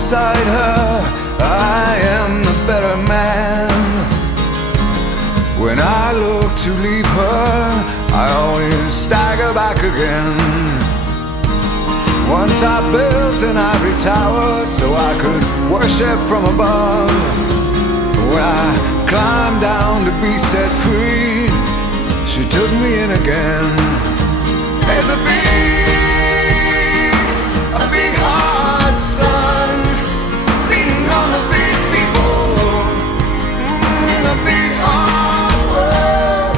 beside her, I am the better man. When I look to leave her, I always stagger back again. Once I built an ivory tower so I could worship from above. When I climbed down to be set free, she took me in again. There's a big hard sun beating on the big people in the big hard world.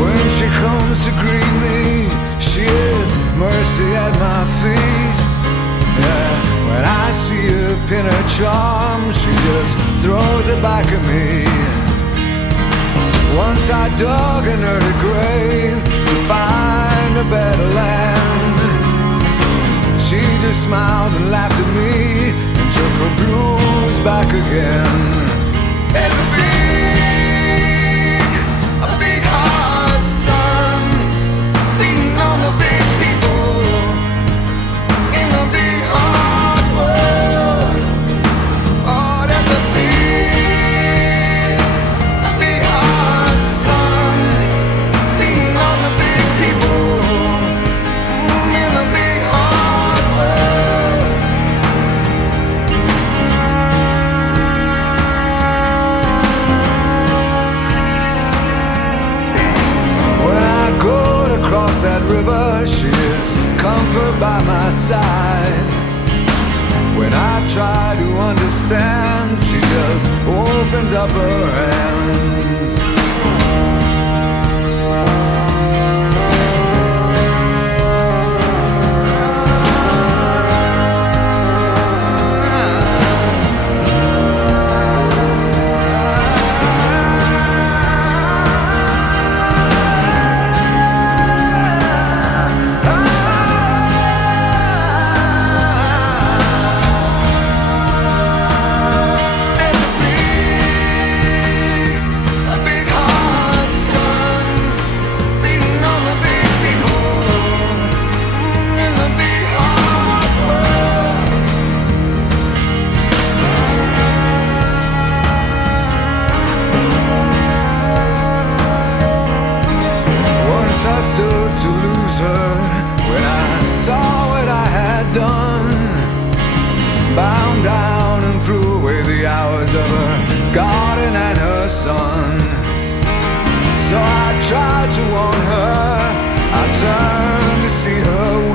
When she comes to greet me, she is mercy at my feet. Yeah, when I see her pin her charm, she just throws it back at me. Once I dug an early grave to find a better land. She just smiled and laughed at me and took her blues back again. There's a big hard sun beating on the big people in the big hard world. Oh, there's a big hard sun beating on the big people in the big hard world. When I go to cross that river, she is comfort by my side. When I try to understand, she just opens up her hands. I stood to lose her when I saw what I had done. Bound down and flew away the hours of her garden and her son. So I tried to warn her, I turned to see her